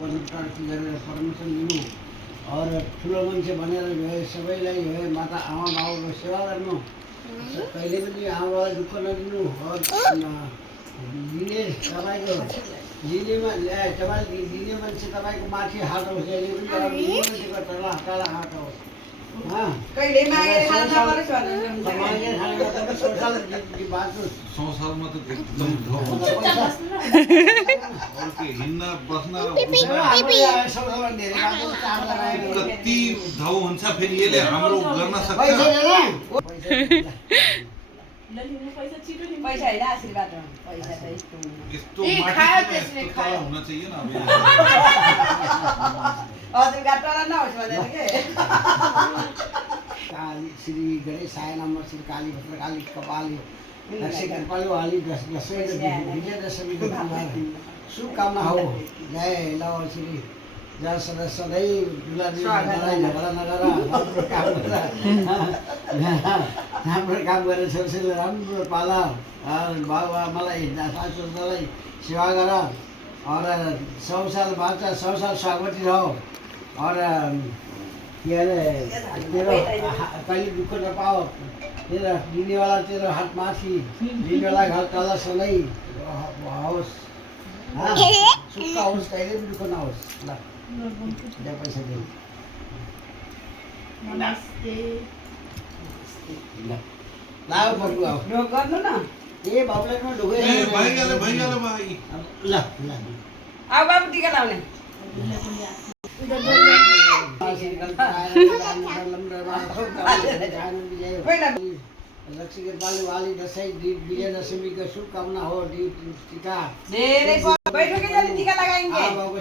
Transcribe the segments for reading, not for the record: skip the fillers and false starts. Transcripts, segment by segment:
प्रार्थी गरेर परमिसन लिनु और ठुलो मान्छे भनेर सबैलाई माता आमा बाबुको सेवा गर्नु, कहिले पनि आमाबाबुलाई दुःख नदिनु और दिने तपाईँको दिनेमा तपाईँ दिने मान्छे तपाईँको माथि हात होस्, जहिले पनि मान्छेको तल तल हात होस्। कहिले मागेर खान नपरोस् भनेर मागेर खाने तपाईँ संसार बाँच्नुहोस्। संसारमा त एकदम ढाउ हुन्छ अरू के हिँड्न बस्न र कति ढाउ हुन्छ फेरि यसले हाम्रो गर्न सक्छ पैसा होइन आशीर्वाद हो पैसा त यस्तो माथि यस्तो तल हुन चाहिए न हजुर गाटला नहोस् भनेर के काली श्री गणेशाय नमः, श्री काली भद्रकाली कपाली लक्ष्मी कृपालु वाली विजयदशमी शुभकामना हो। जय लव श्री जय सदा सधैँ लडाइँ झगडा नगर, राम्रो काम गरेर छोरीछोरीले राम्रो पाल, बाबुआमालाई सासूलाई सेवा गर और 100 साल बाँच, 100 साल स्वागती रहो और के अरे तेरो कहिले दुःख नपाओ, तेरो दिनेवाला तेरो हात माथि, दिनेवाला घर तल सधैँ होस्, सुख होस्, कहिले पनि दुःख नहोस्। ल पैसा दिनु लाओ बटु आओ ढोक गर्नु न ए बाबुलाई न ढोके भइगयो भाइ ल ल आऊ बाबु टिका लाउने लक्ष्मी कृपालु वाली दशैं विजयदशमीको शुभकामना हो। टीका धेरै बैठो के जाने टिका लगाएंगे बाबुको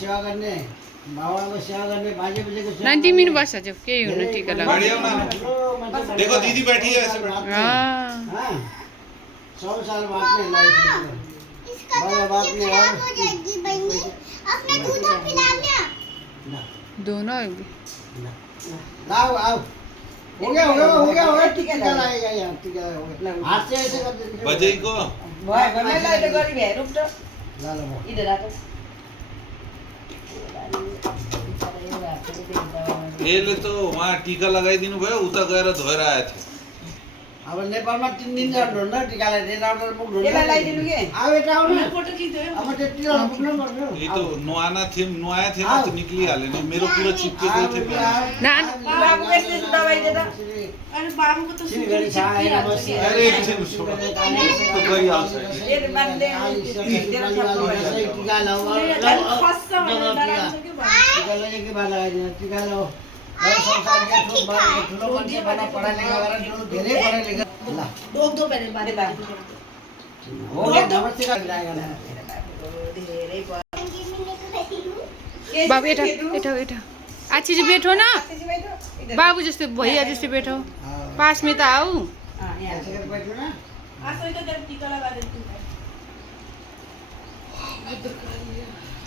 सेवा गर्ने, बाबाको सेवा गर्ने, बाजे बजेको सेवा 90 मिनट बस जो के हुन टीका लगा। देखो दीदी बैठी है ऐसे हां 100 साल बात में लाइफ बाबा बात में और अपने दूध पिला लिया दोनों लाओ आओ हो गया टीका लगाएगा यार, टीका हो गया हाथ से ऐसे कर दे बजै को भयो भने लाई त गरी भ्या रुप त ला ला इधर आको यसले त वहाँ टीका लगाइदिनु भयो, उता गएर धोएर आएको थियो। अब नेपालमा 3 दिन जानु न टीका लगाएर मुख धुनु यसलाई लगाइदिनु के आओ यता आउनु फोटो खिच्यो अब त्यति बेला पुग्नु पर्छ। ये तो नुहाना थे, नुहाया थे ना तो निकली हाले नहीं, मेरो पूरा चिपके गए थे बाबु यस्तो दबाई दे त अरे बाबू को तो श्री गणेशाय नमः, श्री अरे एकछिन छोड़ो तो गई आउँछ ये बान्ने टीका लाऊ फस्छ भनेर डराउँछ के भयो टीका लगाएकै बाला आइदिनु टीका लाऊ संसारको ठुलो मान्छे बना पढा लेखा गरेर ठुलो धेरै पढा लेखा ल डोक दो पहले बारे बात हो गया नमस्ते का लगाएगा धेरै बाबु एठा अच्छी से बैठो ना बाबू जैसे भैया जैसे बैठो पास में तो आओ। ऐसे कर बैठो ना आसो तो टीका लगा देती हूं।